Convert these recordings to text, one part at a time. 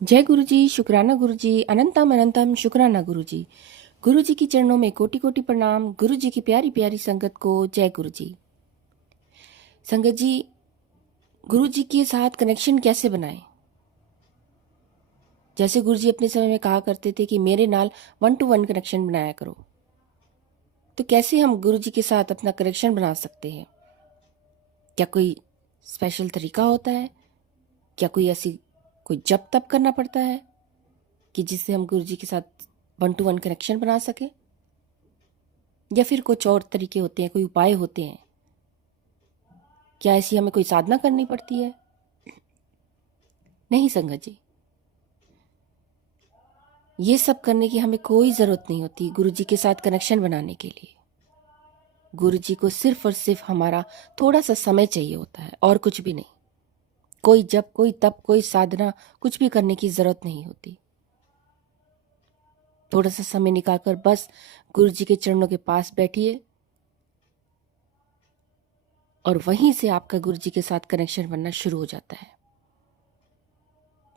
जय गुरु जी, शुक्राना गुरु जी, अनंतम अनंतम शुक्राना गुरु जी। गुरु जी की चरणों में कोटि कोटि प्रणाम। गुरु जी की प्यारी प्यारी संगत को जय गुरु जी। संगत जी, गुरु जी के साथ कनेक्शन कैसे बनाएं? जैसे गुरु जी अपने समय में कहा करते थे कि मेरे नाल 1-to-1 कनेक्शन बनाया करो, तो कैसे हम गुरु जी के साथ अपना कनेक्शन बना सकते हैं? क्या कोई स्पेशल तरीका होता है? क्या कोई जप तप करना पड़ता है कि जिससे हम गुरु जी के साथ 1-to-1 कनेक्शन बना सकें? या फिर कुछ और तरीके होते हैं, कोई उपाय होते हैं? क्या ऐसी हमें कोई साधना करनी पड़ती है? नहीं संगत जी, ये सब करने की हमें कोई ज़रूरत नहीं होती गुरु जी के साथ कनेक्शन बनाने के लिए। गुरु जी को सिर्फ और सिर्फ हमारा थोड़ा सा समय चाहिए होता है और कुछ भी नहीं। कोई जप, कोई तप, कोई साधना कुछ भी करने की ज़रूरत नहीं होती। थोड़ा सा समय निकालकर बस गुरु जी के चरणों के पास बैठिए और वहीं से आपका गुरु जी के साथ कनेक्शन बनना शुरू हो जाता है।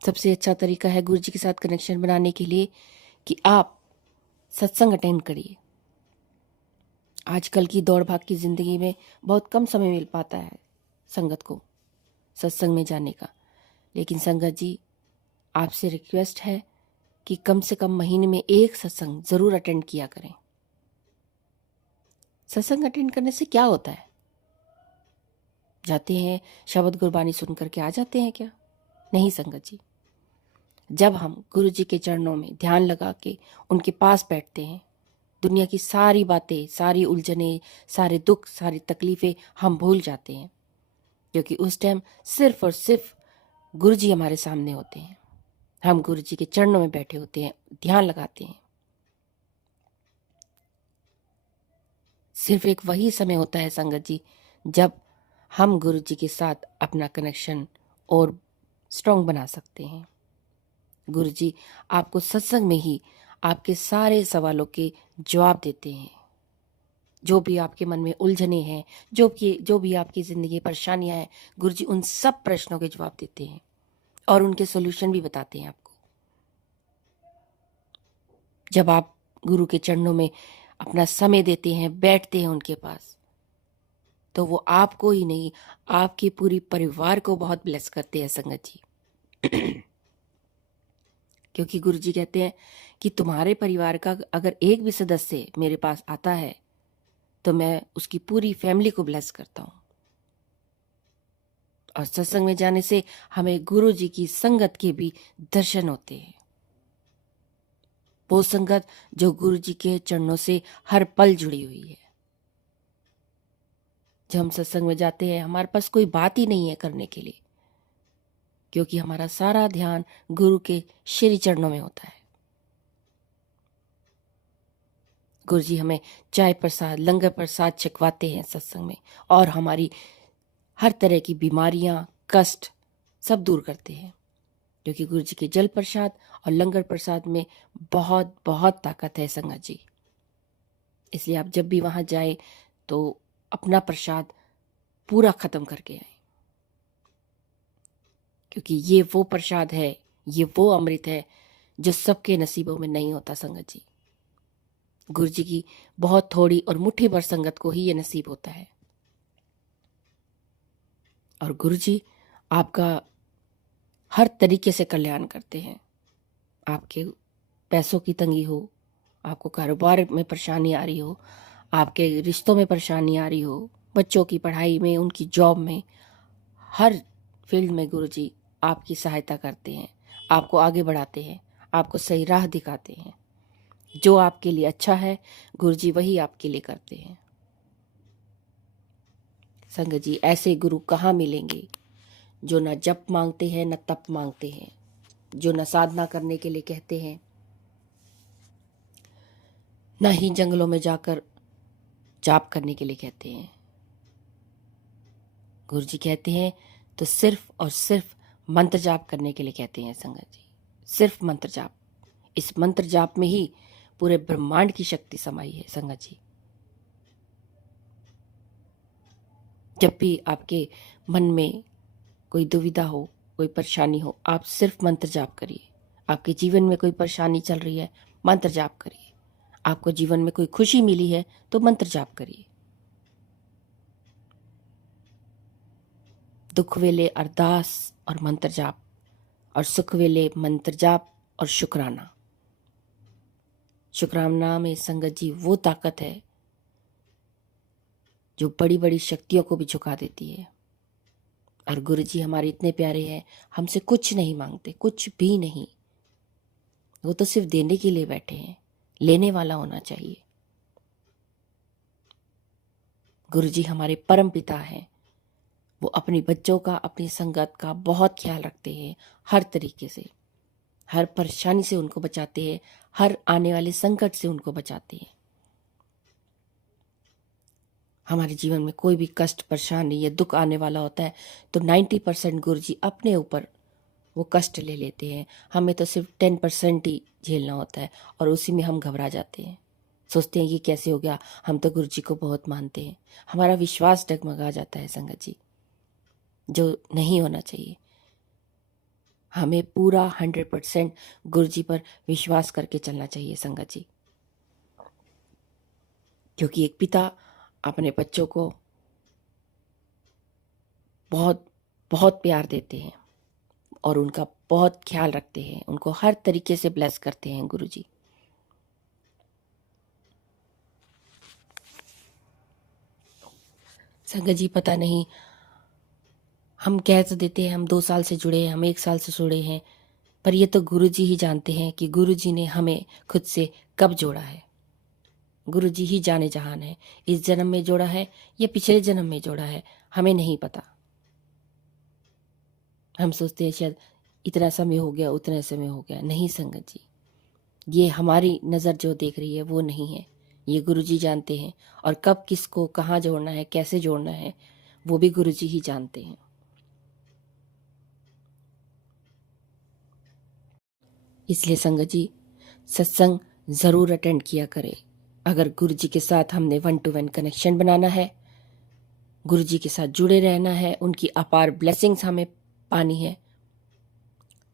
सबसे अच्छा तरीका है गुरु जी के साथ कनेक्शन बनाने के लिए कि आप सत्संग अटेंड करिए। आजकल की दौड़ भाग की ज़िंदगी में बहुत कम समय मिल पाता है संगत को सत्संग में जाने का। लेकिन संगत जी, आपसे रिक्वेस्ट है कि कम से कम महीने में एक सत्संग ज़रूर अटेंड किया करें। सत्संग अटेंड करने से क्या होता है? जाते हैं, शब्द गुरबानी सुन करके आ जाते हैं क्या? नहीं संगत जी, जब हम गुरु जी के चरणों में ध्यान लगा के उनके पास बैठते हैं, दुनिया की सारी बातें, सारी उलझनें, सारे दुख, सारी तकलीफ़ें हम भूल जाते हैं, क्योंकि उस टाइम सिर्फ और सिर्फ गुरु जी हमारे सामने होते हैं। हम गुरु जी के चरणों में बैठे होते हैं, ध्यान लगाते हैं। सिर्फ एक वही समय होता है संगत जी जब हम गुरु जी के साथ अपना कनेक्शन और स्ट्रॉन्ग बना सकते हैं। गुरु जी आपको सत्संग में ही आपके सारे सवालों के जवाब देते हैं। जो भी आपके मन में उलझने हैं, जो भी आपकी ज़िंदगी परेशानियां हैं, गुरु जी उन सब प्रश्नों के जवाब देते हैं और उनके सॉल्यूशन भी बताते हैं आपको। जब आप गुरु के चरणों में अपना समय देते हैं, बैठते हैं उनके पास, तो वो आपको ही नहीं, आपके पूरी परिवार को बहुत ब्लेस करते हैं संगत जी। क्योंकि गुरु जी कहते हैं कि तुम्हारे परिवार का अगर एक भी सदस्य मेरे पास आता है तो मैं उसकी पूरी फैमिली को ब्लेस करता हूँ। और सत्संग में जाने से हमें गुरु जी की संगत के भी दर्शन होते हैं। वो संगत जो गुरु जी के चरणों से हर पल जुड़ी हुई है। जब हम सत्संग में जाते हैं, हमारे पास कोई बात ही नहीं है करने के लिए, क्योंकि हमारा सारा ध्यान गुरु के श्री चरणों में होता है। गुरु जी हमें चाय प्रसाद, लंगर प्रसाद छिकवाते हैं सत्संग में और हमारी हर तरह की बीमारियां, कष्ट सब दूर करते हैं, क्योंकि गुरु जी के जल प्रसाद और लंगर प्रसाद में बहुत बहुत ताकत है संगत जी। इसलिए आप जब भी वहां जाए तो अपना प्रसाद पूरा खत्म करके आए, क्योंकि ये वो प्रसाद है, ये वो अमृत है जो सबके नसीबों में नहीं होता संगत जी। गुरु जी की बहुत थोड़ी और मुट्ठी भर संगत को ही ये नसीब होता है। और गुरु जी आपका हर तरीके से कल्याण करते हैं। आपके पैसों की तंगी हो, आपको कारोबार में परेशानी आ रही हो, आपके रिश्तों में परेशानी आ रही हो, बच्चों की पढ़ाई में, उनकी जॉब में, हर फील्ड में गुरु जी आपकी सहायता करते हैं, आपको आगे बढ़ाते हैं, आपको सही राह दिखाते हैं। जो आपके लिए अच्छा है गुरु जी वही आपके लिए करते हैं। संगत जी, ऐसे गुरु कहाँ मिलेंगे जो न जप मांगते हैं न तप मांगते हैं, जो न साधना करने के लिए कहते हैं, न ही जंगलों में जाकर जाप करने के लिए कहते हैं। गुरु जी कहते हैं तो सिर्फ और सिर्फ मंत्र जाप करने के लिए कहते हैं संगत जी। सिर्फ मंत्र जाप, इस मंत्र जाप में ही पूरे ब्रह्मांड की शक्ति समाई है संगत जी। जब भी आपके मन में कोई दुविधा हो, कोई परेशानी हो, आप सिर्फ मंत्र जाप करिए। आपके जीवन में कोई परेशानी चल रही है, मंत्र जाप करिए। आपको जीवन में कोई खुशी मिली है तो मंत्र जाप करिए। दुख वेले अरदास और मंत्र जाप, और सुख वेले मंत्र जाप और शुक्राना। शुक्राना में संगत जी वो ताकत है जो बड़ी बड़ी शक्तियों को भी झुका देती है। और गुरु जी हमारे इतने प्यारे हैं, हमसे कुछ नहीं मांगते, कुछ भी नहीं। वो तो सिर्फ देने के लिए बैठे हैं, लेने वाला होना चाहिए। गुरु जी हमारे परम पिता हैं। वो अपने बच्चों का, अपनी संगत का बहुत ख्याल रखते हैं, हर तरीके से, हर परेशानी से उनको बचाते हैं, हर आने वाले संकट से उनको बचाते हैं। हमारे जीवन में कोई भी कष्ट, परेशानी या दुख आने वाला होता है तो 90% गुरु जी अपने ऊपर वो कष्ट ले लेते हैं। हमें तो सिर्फ 10% ही झेलना होता है, और उसी में हम घबरा जाते हैं, सोचते हैं ये कैसे हो गया। हम तो गुरु जी को बहुत मानते हैं, हमारा विश्वास डगमगा जाता है संगत जी, जो नहीं होना चाहिए। हमें पूरा 100% गुरु जी पर विश्वास करके चलना चाहिए संगत जी, क्योंकि एक पिता अपने बच्चों को बहुत बहुत प्यार देते हैं और उनका बहुत ख्याल रखते हैं, उनको हर तरीके से ब्लेस करते हैं गुरु जी। संगत जी पता नहीं, हम कह तो देते हैं हम 2 साल से जुड़े हैं, हम 1 साल से जुड़े हैं, पर ये तो गुरु जी ही जानते हैं कि गुरु जी ने हमें खुद से कब जोड़ा है। गुरु जी ही जाने जहान है, इस जन्म में जोड़ा है या पिछले जन्म में जोड़ा है, हमें नहीं पता। हम सोचते हैं शायद इतना समय हो गया, उतना समय हो गया। नहीं संगत जी, ये हमारी नज़र जो देख रही है वो नहीं है, ये गुरु जी जानते हैं। और कब किसको कहाँ जोड़ना है, कैसे जोड़ना है, वो भी गुरु जी ही जानते हैं। इसलिए संगत जी सत्संग ज़रूर अटेंड किया करें। अगर गुरु जी के साथ हमने 1-to-1 कनेक्शन बनाना है, गुरु जी के साथ जुड़े रहना है, उनकी अपार ब्लेसिंग्स हमें पानी है,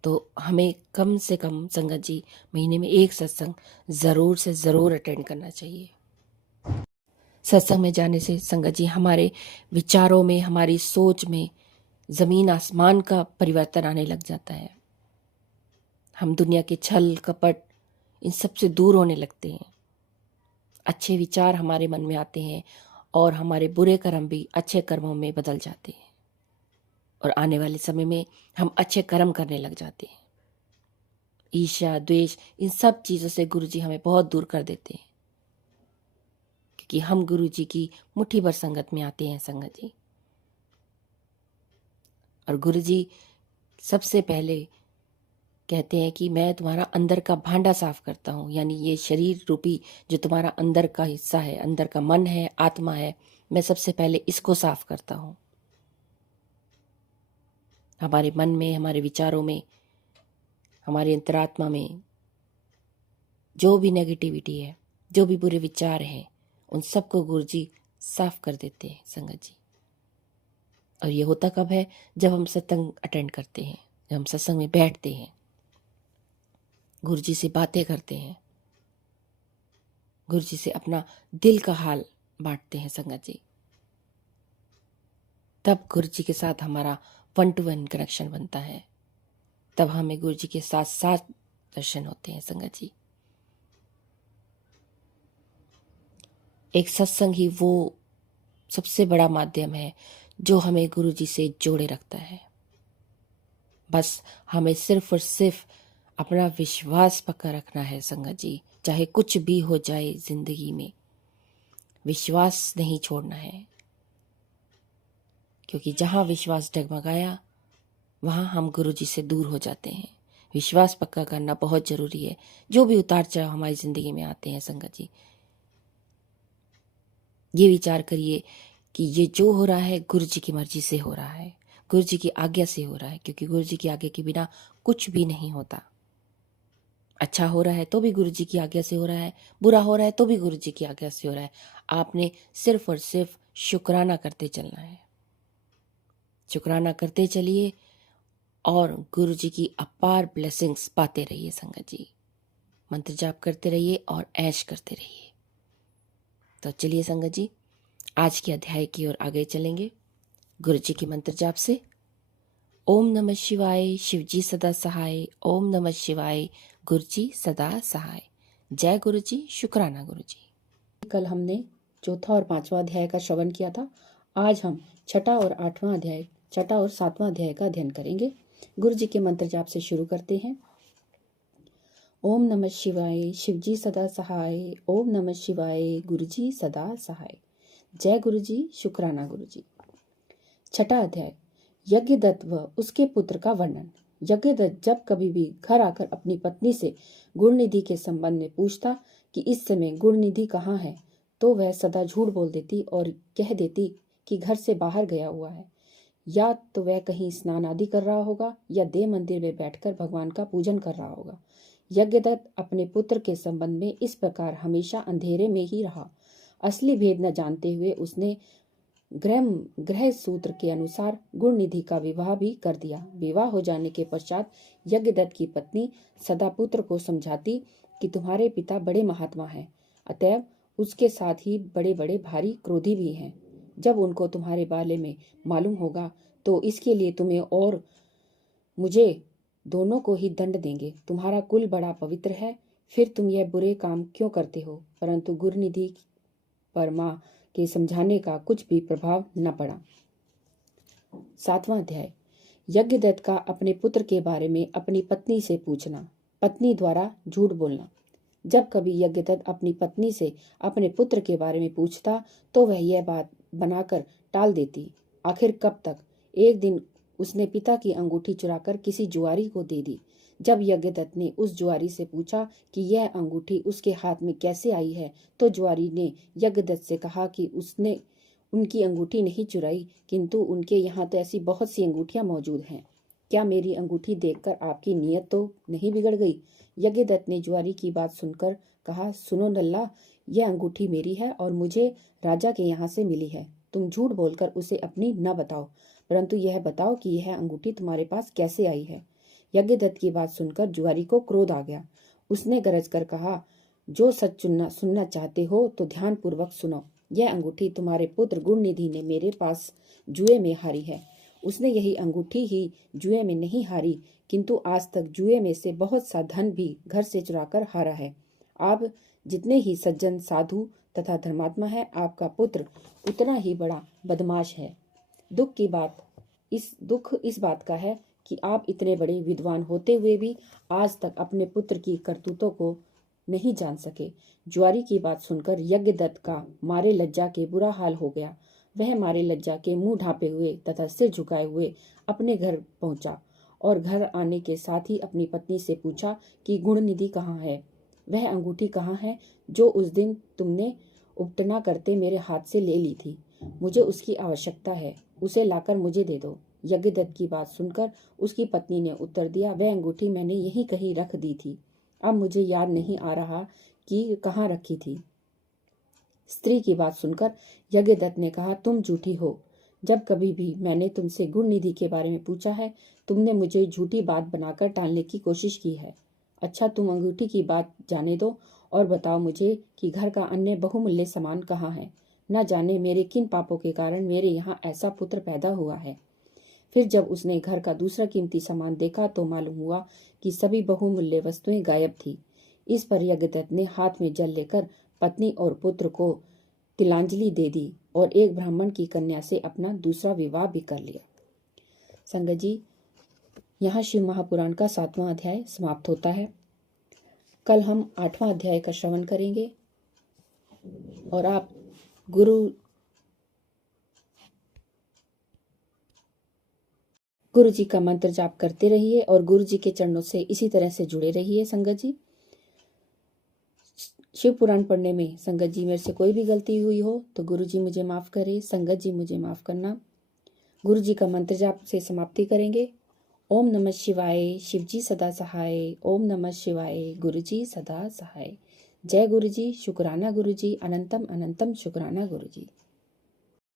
तो हमें कम से कम संगत जी महीने में 1 सत्संग ज़रूर से ज़रूर अटेंड करना चाहिए। सत्संग में जाने से संगत जी हमारे विचारों में, हमारी सोच में ज़मीन आसमान का परिवर्तन आने लग जाता है। हम दुनिया के छल कपट इन सब से दूर होने लगते हैं। अच्छे विचार हमारे मन में आते हैं और हमारे बुरे कर्म भी अच्छे कर्मों में बदल जाते हैं, और आने वाले समय में हम अच्छे कर्म करने लग जाते हैं। ईर्ष्या, द्वेष, इन सब चीज़ों से गुरु जी हमें बहुत दूर कर देते हैं, क्योंकि हम गुरु जी की मुट्ठी भर संगत में आते हैं संगत जी। और गुरु जी सबसे पहले कहते हैं कि मैं तुम्हारा अंदर का भांडा साफ करता हूँ, यानी ये शरीर रूपी जो तुम्हारा अंदर का हिस्सा है, अंदर का मन है, आत्मा है, मैं सबसे पहले इसको साफ करता हूँ। हमारे मन में, हमारे विचारों में, हमारे अंतरात्मा में जो भी नेगेटिविटी है, जो भी बुरे विचार हैं, उन सबको गुरु जी साफ कर देते हैं संगत जी। और ये होता कब है? जब हम सत्संग अटेंड करते हैं, जब हम सत्संग में बैठते हैं, गुरु जी से बातें करते हैं, गुरु जी से अपना दिल का हाल बांटते हैं संगत जी, तब गुरु जी के साथ हमारा 1-to-1 कनेक्शन बनता है। तब हमें गुरु जी के साथ साथ दर्शन होते हैं संगत जी। एक सत्संग ही वो सबसे बड़ा माध्यम है जो हमें गुरु जी से जोड़े रखता है। बस हमें सिर्फ और सिर्फ अपना विश्वास पक्का रखना है संगत जी, चाहे कुछ भी हो जाए जिंदगी में, विश्वास नहीं छोड़ना है, क्योंकि जहाँ विश्वास डगमगाया वहाँ हम गुरु जी से दूर हो जाते हैं। विश्वास पक्का करना बहुत ज़रूरी है। जो भी उतार चढ़ाव हमारी ज़िंदगी में आते हैं संगत जी, ये विचार करिए कि ये जो हो रहा है गुरु जी की मर्जी से हो रहा है, गुरु जी की आज्ञा से हो रहा है, क्योंकि गुरु जी की आज्ञा के बिना कुछ भी नहीं होता। अच्छा हो रहा है तो भी गुरु जी की आज्ञा से हो रहा है, बुरा हो रहा है तो भी गुरु जी की आज्ञा से हो रहा है। आपने सिर्फ और सिर्फ शुक्राना करते चलना है। शुक्राना करते चलिए और गुरु जी की अपार ब्लेसिंग्स पाते रहिए संगत जी। मंत्र जाप करते रहिए और ऐश करते रहिए। तो चलिए संगत जी, आज के अध्याय की ओर आगे चलेंगे गुरु जी के मंत्र जाप से। ओम नमः शिवाय, शिव जी सदा सहाय। ओम नमः शिवाय, गुरु जी सदा सहाय। जय गुरु जी, शुक्राना गुरु जी। कल हमने चौथा और पांचवा अध्याय का श्रवण किया था। आज हम छठा और सातवां अध्याय का अध्ययन करेंगे। गुरु जी के मंत्र जाप से शुरू करते हैं। ओम नमः शिवाय, शिव जी सदा सहाय। ओम नमः शिवाय, गुरु जी सदा सहाय। जय गुरु जी, शुक्राना गुरु जी। छठा अध्याय, यज्ञदत्त व उसके पुत्र का वर्णन। यज्ञदत्त जब कभी भी घर आकर अपनी पत्नी से गुणनिधि के संबंध में पूछता कि इस समय गुणनिधि कहाँ है, तो वह सदा झूठ बोल देती और कह देती कि घर से बाहर गया हुआ है, या तो वह कहीं स्नान आदि कर रहा होगा या देव मंदिर में बैठकर भगवान का पूजन कर रहा होगा। यज्ञदत्त अपने पुत्र के संबंध में इस प्रकार हमेशा अंधेरे में ही रहा। असली भेद न जानते हुए उसने ग्रह सूत्र के अनुसार गुणनिधि का विवाह भी कर दिया। विवाह हो जाने के पश्चात यज्ञदत्त की पत्नी सदा पुत्र को समझाती कि तुम्हारे पिता बड़े महात्मा हैं, अतएव उसके साथ ही बड़े बड़े भारी क्रोधी भी हैं। जब उनको तुम्हारे बारे में मालूम होगा तो इसके लिए तुम्हें और मुझे दोनों को ही दंड देंगे। तुम्हारा कुल बड़ा पवित्र है, फिर तुम यह बुरे काम क्यों करते हो? परंतु गुणनिधि पर माँ के समझाने का कुछ भी प्रभाव न पड़ा। सातवां अध्याय, यज्ञदत्त का अपने पुत्र के बारे में अपनी पत्नी से पूछना, पत्नी द्वारा झूठ बोलना। जब कभी यज्ञदत्त अपनी पत्नी से अपने पुत्र के बारे में पूछता तो वह यह बात बनाकर टाल देती। आखिर कब तक? एक दिन उसने पिता की अंगूठी चुराकर किसी जुआरी को दे दी। जब यज्ञदत्त ने उस जुआरी से पूछा कि यह अंगूठी उसके हाथ में कैसे आई है, तो जुआरी ने यज्ञदत्त से कहा कि उसने उनकी अंगूठी नहीं चुराई, किंतु उनके यहाँ तो ऐसी बहुत सी अंगूठियां मौजूद हैं। क्या मेरी अंगूठी देखकर आपकी नीयत तो नहीं बिगड़ गई? यज्ञदत्त ने जुआरी की बात सुनकर कहा, सुनो नल्ला, यह अंगूठी मेरी है और मुझे राजा के यहाँ से मिली है। तुम झूठ बोलकर उसे अपनी न बताओ, परंतु यह बताओ कि यह अंगूठी तुम्हारे पास कैसे आई है। यज्ञदत्त की बात सुनकर जुआरी को क्रोध आ गया। उसने गरज कर कहा, जो सच सुनना चाहते हो तो ध्यान पूर्वक सुनो। यह अंगूठी तुम्हारे पुत्र गुणनिधि ने मेरे पास जुए में हारी है। उसने यही अंगूठी ही जुए में नहीं हारी, किंतु आज तक जुए में से बहुत सा धन भी घर से चुराकर हारा है। आप जितने ही सज्जन, साधु तथा धर्मात्मा है, आपका पुत्र उतना ही बड़ा बदमाश है। दुख इस बात का है कि आप इतने बड़े विद्वान होते हुए भी आज तक अपने पुत्र की करतूतों को नहीं जान सके। जुआरी की बात सुनकर यज्ञदत्त का मारे लज्जा के बुरा हाल हो गया। वह मारे लज्जा के मुंह ढांपे हुए तथा सिर झुकाए हुए अपने घर पहुंचा और घर आने के साथ ही अपनी पत्नी से पूछा कि गुणनिधि कहाँ है? वह अंगूठी कहाँ है जो उस दिन तुमने उपटना करते मेरे हाथ से ले ली थी? मुझे उसकी आवश्यकता है, उसे लाकर मुझे दे दो। यज्ञदत्त की बात सुनकर उसकी पत्नी ने उत्तर दिया, वह अंगूठी मैंने यहीं कहीं रख दी थी, अब मुझे याद नहीं आ रहा कि कहाँ रखी थी। स्त्री की बात सुनकर यज्ञदत्त ने कहा, तुम झूठी हो। जब कभी भी मैंने तुमसे गुणनिधि के बारे में पूछा है, तुमने मुझे झूठी बात बनाकर टालने की कोशिश की है। अच्छा, तुम अंगूठी की बात जाने दो और बताओ मुझे कि घर का अन्य बहुमूल्य सामान कहाँ है। न जाने मेरे किन पापों के कारण मेरे यहाँ ऐसा पुत्र पैदा हुआ है। फिर जब उसने घर का दूसरा कीमती सामान देखा तो मालूम हुआ कि सभी बहुमूल्य वस्तुएं गायब थी। इस पर यज्ञदत्त ने हाथ में जल लेकर पत्नी और पुत्र को तिलांजलि दे दी और एक ब्राह्मण की कन्या से अपना दूसरा विवाह भी कर लिया। संगत जी, यहाँ शिव महापुराण का 7वां अध्याय समाप्त होता है। कल हम 8वां अध्याय का श्रवण करेंगे और आप गुरु जी का मंत्र जाप करते रहिए और गुरु जी के चरणों से इसी तरह से जुड़े रहिए। संगत जी, शिव पुराण पढ़ने में संगत जी मेरे से कोई भी गलती हुई हो तो गुरु जी मुझे माफ करे, संगत जी मुझे माफ करना। गुरु जी का मंत्र जाप से समाप्ति करेंगे। ओम नमः शिवाय, शिव जी सदा सहाय। ओम नमः शिवाय, गुरु जी सदा सहाय। जय गुरु जी, शुक्राना गुरु जी, अनंतम अनंतम शुक्राना गुरु जी।